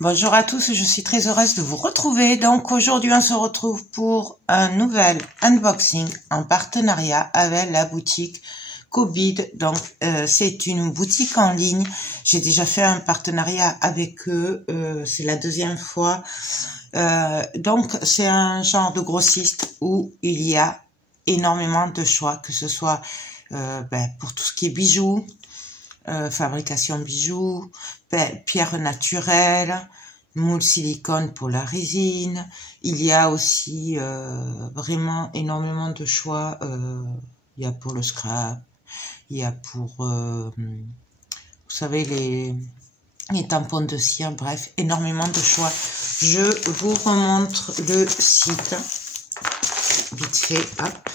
Bonjour à tous, je suis très heureuse de vous retrouver. Donc aujourd'hui on se retrouve pour un nouvel unboxing en partenariat avec la boutique Cobid. Donc c'est une boutique en ligne. J'ai déjà fait un partenariat avec eux, c'est la deuxième fois. Donc c'est un genre de grossiste où il y a énormément de choix, que ce soit pour tout ce qui est bijoux, fabrication bijoux, pierres naturelles, moule silicone pour la résine. Il y a aussi vraiment énormément de choix. Il y a pour le scrap, il y a pour, vous savez, les tampons de cire, bref, énormément de choix. Je vous remontre le site, vite fait, hop.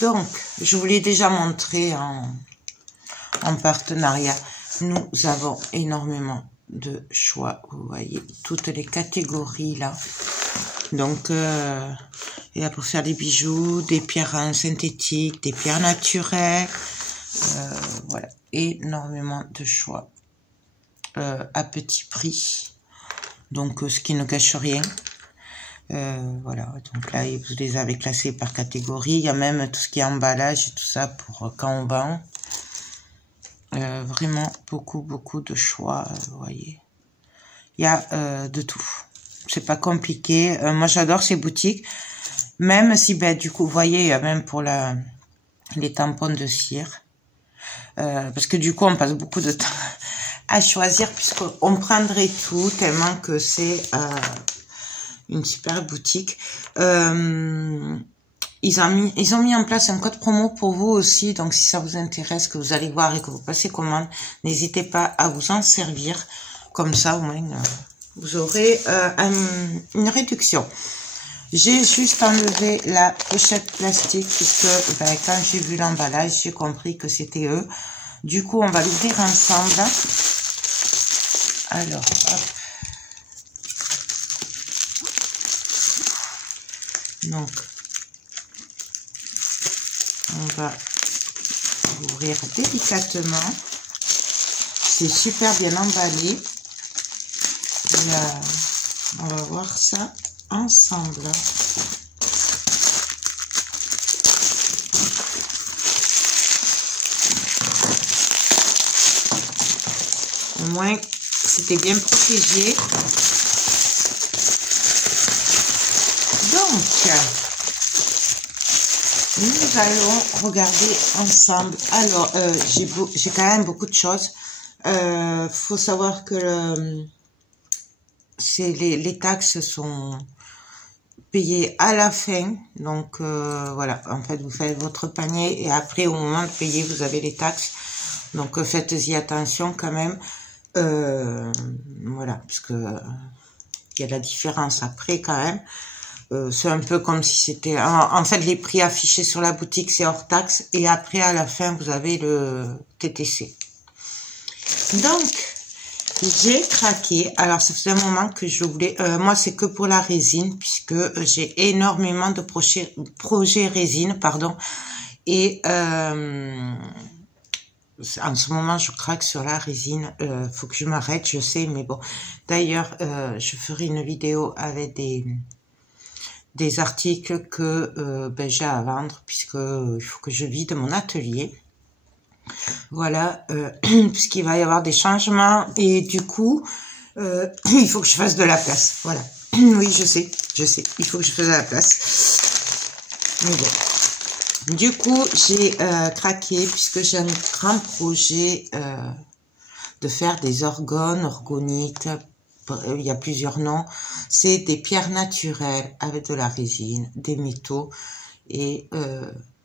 Donc, je vous l'ai déjà montré en partenariat. Nous avons énormément de choix, vous voyez, toutes les catégories là. Donc, il y a pour faire des bijoux, des pierres synthétiques, des pierres naturelles, voilà, énormément de choix à petit prix, donc ce qui ne cache rien. Voilà, donc là vous les avez classés par catégorie. Il y a même tout ce qui est emballage et tout ça pour quand on vend. Vraiment beaucoup de choix, vous voyez. Il y a de tout. C'est pas compliqué. Moi j'adore ces boutiques. Même si du coup vous voyez, il y a même pour les tampons de cire. Parce que du coup on passe beaucoup de temps à choisir puisqu'on prendrait tout tellement que c'est une super boutique. Ils ont mis en place un code promo pour vous aussi, donc si ça vous intéresse, que vous allez voir et que vous passez commande, n'hésitez pas à vous en servir, comme ça au moins vous aurez une réduction. J'ai juste enlevé la pochette plastique puisque quand j'ai vu l'emballage, j'ai compris que c'était eux. Du coup, on va l'ouvrir ensemble. Alors, hop. Donc, on va ouvrir délicatement. C'est super bien emballé. Là, on va voir ça ensemble. Au moins, c'était bien protégé. Donc, nous allons regarder ensemble. Alors, j'ai quand même beaucoup de choses. Faut savoir que les taxes sont payées à la fin. Donc, voilà. En fait, vous faites votre panier et après, au moment de payer, vous avez les taxes. Donc, faites-y attention quand même. Voilà, parce que il y a de la différence après quand même. C'est un peu comme si c'était... En fait, les prix affichés sur la boutique, c'est hors taxe. Et après, à la fin, vous avez le TTC. Donc, j'ai craqué. Alors, ça faisait un moment que je voulais... moi, c'est que pour la résine, puisque j'ai énormément de projets résine, pardon. Et en ce moment, je craque sur la résine. Faut que je m'arrête, je sais, mais bon. D'ailleurs, je ferai une vidéo avec des articles que j'ai à vendre, puisque il faut que je vide mon atelier. Voilà, puisqu'il va y avoir des changements et du coup, il faut que je fasse de la place. Voilà. Oui, je sais, il faut que je fasse de la place. Mais bon. Du coup, j'ai craqué puisque j'ai un grand projet de faire des orgonites. Il y a plusieurs noms. C'est des pierres naturelles avec de la résine, des métaux et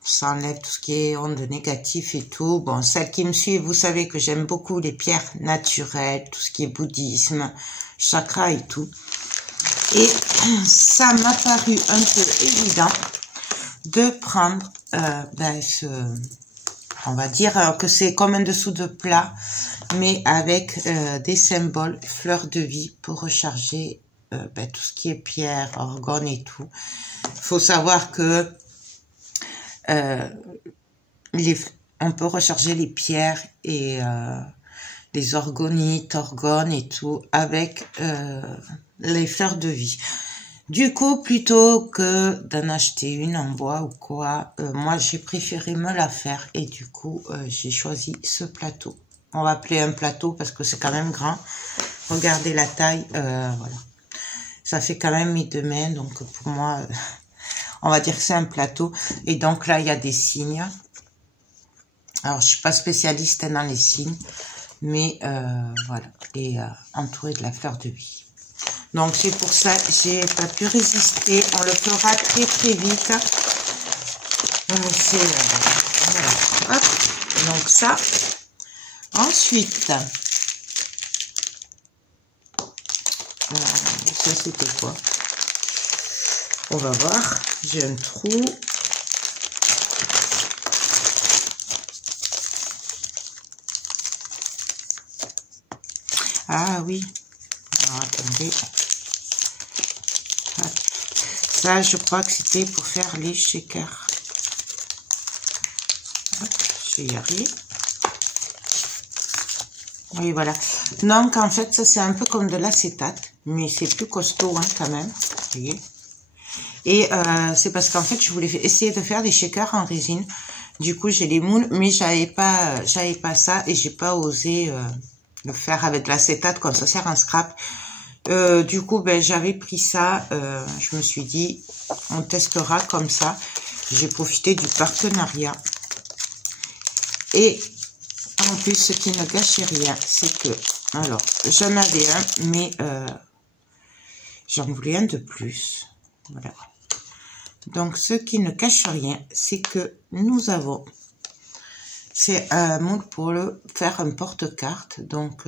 ça enlève tout ce qui est ondes négatives et tout. Bon, celles qui me suivent, vous savez que j'aime beaucoup les pierres naturelles, tout ce qui est bouddhisme, chakra et tout. Et ça m'a paru un peu évident de prendre, on va dire que c'est comme un dessous de plat, mais avec des symboles fleurs de vie pour recharger tout ce qui est pierre, orgone et tout. Il faut savoir que on peut recharger les pierres et les orgonites, orgones et tout, avec les fleurs de vie. Du coup, plutôt que d'en acheter une en bois ou quoi, moi j'ai préféré me la faire et du coup j'ai choisi ce plateau. On va appeler un plateau parce que c'est quand même grand. Regardez la taille, voilà. Ça fait quand même mes 2 mains, donc pour moi, on va dire que c'est un plateau. Et donc là, il y a des signes. Alors, je suis pas spécialiste dans les signes, mais voilà, et entouré de la fleur de vie. Donc c'est pour ça que j'ai pas pu résister. On le fera très très vite. C'est voilà. Hop. Donc ça. Ensuite, ça c'était quoi? On va voir. J'ai un trou. Ah oui. Alors, attendez. Hop. Ça, je crois que c'était pour faire les shakers. Hop, je vais y arriver. Oui, voilà. Donc, en fait, ça, c'est un peu comme de l'acétate, mais c'est plus costaud, hein, quand même. Vous voyez. Et c'est parce qu'en fait, je voulais essayer de faire des shakers en résine. Du coup, j'ai les moules, mais j'avais pas ça et j'ai pas osé le faire avec de l'acétate, comme ça sert un scrap. Du coup, ben, j'avais pris ça. Je me suis dit, on testera comme ça. J'ai profité du partenariat. Et en plus, ce qui ne gâchait rien, c'est que, alors, j'en avais un, mais j'en voulais un de plus. Voilà. Donc, ce qui ne cache rien, c'est que nous avons, c'est un moule pour le faire un porte-carte. Donc,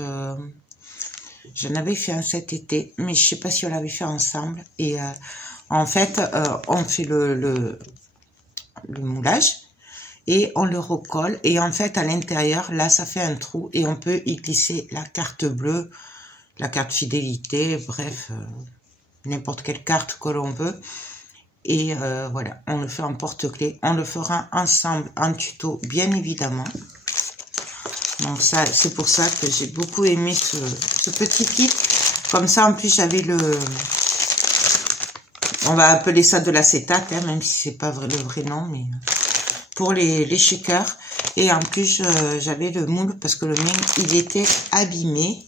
j'en avais fait un cet été, mais je sais pas si on l'avait fait ensemble. Et en fait, on fait le moulage. Et on le recolle. Et en fait, à l'intérieur, là, ça fait un trou. Et on peut y glisser la carte bleue, la carte fidélité, bref, n'importe quelle carte que l'on veut. Et voilà, on le fait en porte-clés. On le fera ensemble en tuto, bien évidemment. Donc ça, c'est pour ça que j'ai beaucoup aimé ce petit kit. Comme ça, en plus, j'avais le... On va appeler ça de l'acétate, hein, même si c'est pas le vrai nom, mais... pour les shakers. Et en plus, j'avais le moule parce que le mien, il était abîmé.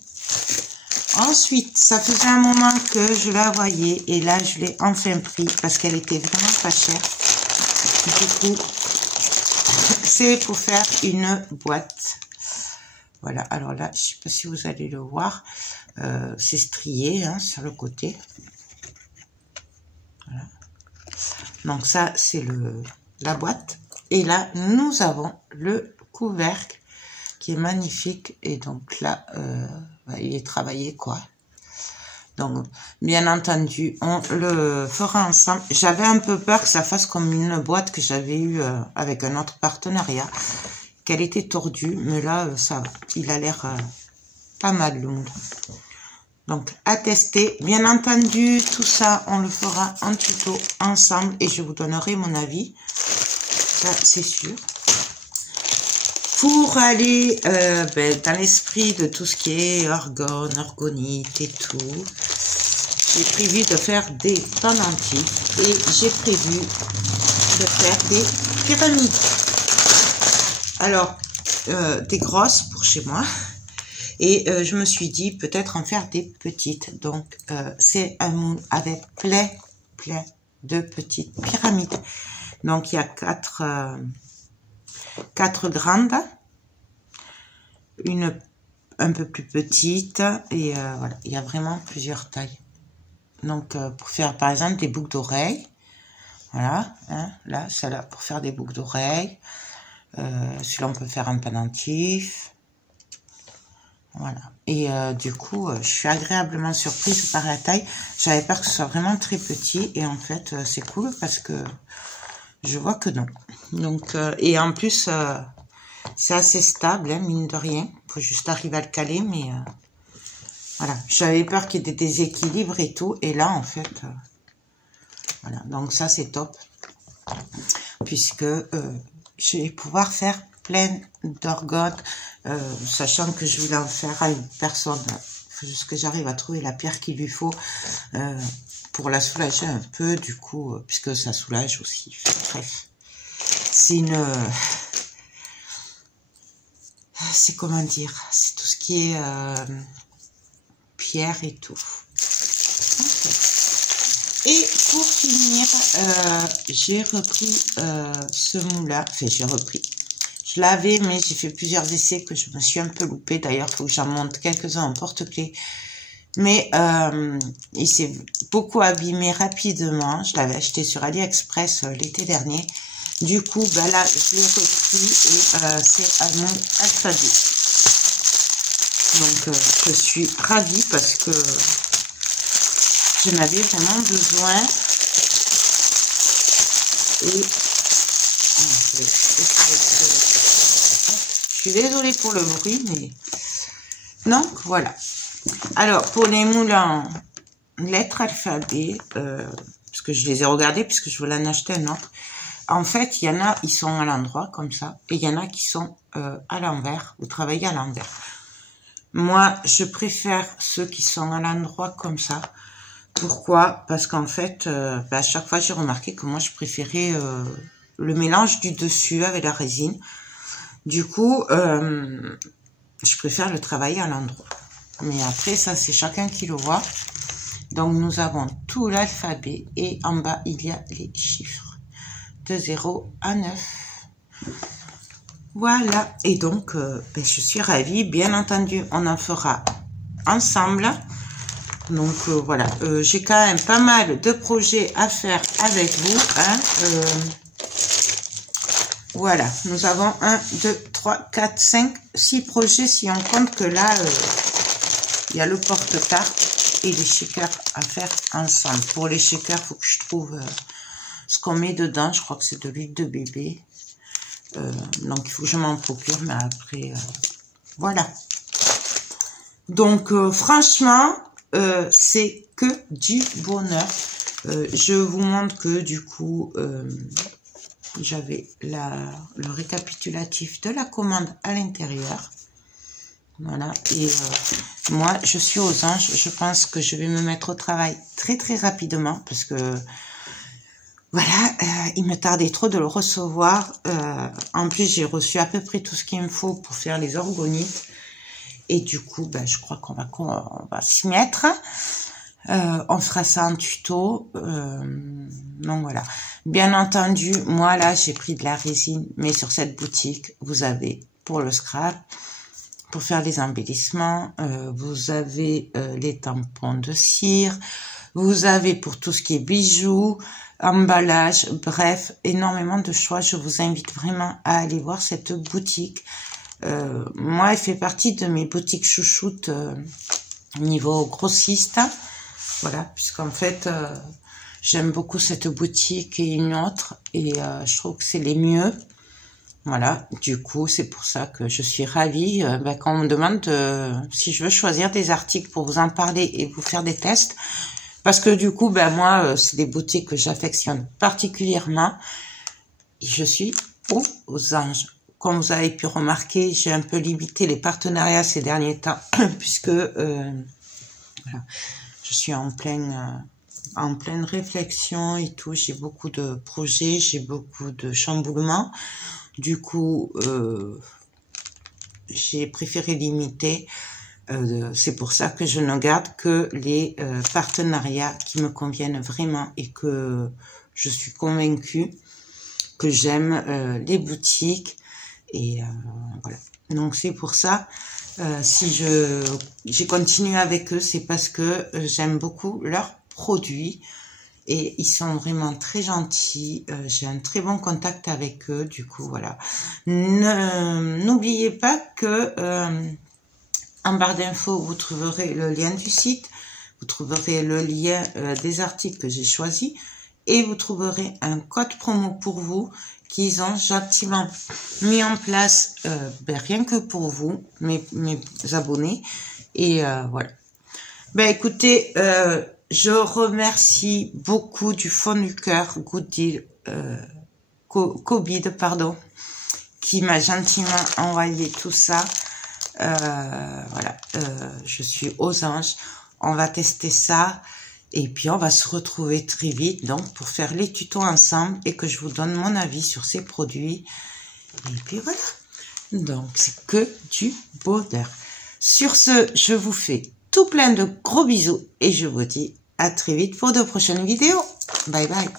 Ensuite, ça faisait un moment que je la voyais. Et là, je l'ai enfin pris parce qu'elle était vraiment pas chère. Du coup, c'est pour faire une boîte. Voilà. Alors là, je sais pas si vous allez le voir. C'est strié, hein, sur le côté. Voilà. Donc ça, c'est la boîte. Et là, nous avons le couvercle qui est magnifique. Et donc là, il est travaillé, quoi. Donc, bien entendu, on le fera ensemble. J'avais un peu peur que ça fasse comme une boîte que j'avais eue avec un autre partenariat, qu'elle était tordue. Mais là, ça va. Il a l'air pas mal, le moule. Donc, à tester. Bien entendu, tout ça, on le fera en tuto ensemble. Et je vous donnerai mon avis. Ça, c'est sûr. Pour aller dans l'esprit de tout ce qui est orgone, orgonite et tout, j'ai prévu de faire des pendentifs et j'ai prévu de faire des pyramides. Alors, des grosses pour chez moi. Et je me suis dit peut-être en faire des petites. Donc, c'est un moule avec plein de petites pyramides. Donc, il y a quatre grandes, une un peu plus petite, et voilà, il y a vraiment plusieurs tailles. Donc, pour faire, par exemple, des boucles d'oreilles, voilà, hein, là, celle-là, pour faire des boucles d'oreilles, celui-là, on peut faire un pendentif, voilà. Et du coup, je suis agréablement surprise par la taille. J'avais peur que ce soit vraiment très petit, et en fait, c'est cool, parce que je vois que non. Donc, et en plus, c'est assez stable, hein, mine de rien. Il faut juste arriver à le caler, mais voilà. J'avais peur qu'il y ait des déséquilibres et tout. Et là, en fait, voilà. Donc ça, c'est top. Puisque je vais pouvoir faire plein d'orgones, sachant que je voulais en faire à une personne. Il faut juste que j'arrive à trouver la pierre qu'il lui faut pour la soulager un peu, du coup, puisque ça soulage aussi. Bref, c'est une... c'est comment dire, c'est tout ce qui est pierre et tout. Okay. Et pour finir, j'ai repris ce moule-là. Enfin, j'ai repris. Je l'avais, mais j'ai fait plusieurs essais que je me suis un peu loupée. D'ailleurs, il faut que j'en monte quelques-uns en porte-clés. Mais il s'est beaucoup abîmé rapidement. Je l'avais acheté sur AliExpress l'été dernier. Du coup, bah là, je l'ai repris et c'est à mon alphabet. Donc, je suis ravie parce que j'en avais vraiment besoin. Et je suis désolée pour le bruit, mais donc voilà. Alors, pour les moules en lettres alphabet, parce que je les ai regardés, puisque je voulais en acheter un autre. En fait, il y en a, ils sont à l'endroit, comme ça, et il y en a qui sont à l'envers, ou travaillés à l'envers. Moi, je préfère ceux qui sont à l'endroit comme ça. Pourquoi? Parce qu'en fait, à chaque fois, j'ai remarqué que moi, je préférais le mélange du dessus avec la résine. Du coup, je préfère le travailler à l'endroit. Mais après, ça, c'est chacun qui le voit. Donc, nous avons tout l'alphabet et en bas, il y a les chiffres. De 0 à 9. Voilà. Et donc, je suis ravie. Bien entendu, on en fera ensemble. Donc, voilà. J'ai quand même pas mal de projets à faire avec vous. Hein. Voilà. Nous avons 1, 2, 3, 4, 5, 6 projets. Si on compte que là, il y a le porte-carte et les shakers à faire ensemble. Pour les shakers, il faut que je trouve... ce qu'on met dedans, je crois que c'est de l'huile de bébé. Donc, il faut que je m'en procure, mais après, voilà. Donc, franchement, c'est que du bonheur. Je vous montre que, du coup, j'avais le récapitulatif de la commande à l'intérieur. Voilà. Et moi, je suis aux anges. Je pense que je vais me mettre au travail très, très rapidement, parce que... Voilà, il me tardait trop de le recevoir. En plus, j'ai reçu à peu près tout ce qu'il me faut pour faire les orgonites. Et du coup, je crois qu'on va s'y mettre. On fera ça en tuto. Donc voilà. Bien entendu, moi là, j'ai pris de la résine. Mais sur cette boutique, vous avez pour le scrap, pour faire les embellissements, vous avez les tampons de cire. Vous avez pour tout ce qui est bijoux, emballage, bref, énormément de choix. Je vous invite vraiment à aller voir cette boutique. Moi, elle fait partie de mes boutiques chouchoutes niveau grossiste. Voilà, puisqu'en fait, j'aime beaucoup cette boutique et une autre. Et je trouve que c'est les mieux. Voilà, du coup, c'est pour ça que je suis ravie. Quand on me demande si je veux choisir des articles pour vous en parler et vous faire des tests, parce que du coup, moi, c'est des boutiques que j'affectionne particulièrement. Et je suis aux anges. Comme vous avez pu remarquer, j'ai un peu limité les partenariats ces derniers temps, puisque voilà, je suis en pleine réflexion et tout. J'ai beaucoup de projets, j'ai beaucoup de chamboulements. Du coup, j'ai préféré limiter. C'est pour ça que je ne garde que les partenariats qui me conviennent vraiment et que je suis convaincue que j'aime les boutiques. Et voilà. Donc c'est pour ça, si j'ai continué avec eux, c'est parce que j'aime beaucoup leurs produits. Et ils sont vraiment très gentils. J'ai un très bon contact avec eux. Du coup, voilà. N'oubliez pas que en barre d'infos, vous trouverez le lien du site. Vous trouverez le lien des articles que j'ai choisis. Et vous trouverez un code promo pour vous qu'ils ont gentiment mis en place rien que pour vous, mes abonnés. Et voilà. Écoutez... je remercie beaucoup du fond du cœur Good Deal, Covid, pardon, qui m'a gentiment envoyé tout ça. Voilà, je suis aux anges. On va tester ça. Et puis, on va se retrouver très vite, donc, pour faire les tutos ensemble et que je vous donne mon avis sur ces produits. Et puis, voilà. Donc, c'est que du bonheur. Sur ce, je vous fais tout plein de gros bisous et je vous dis à très vite pour de prochaines vidéos. Bye bye.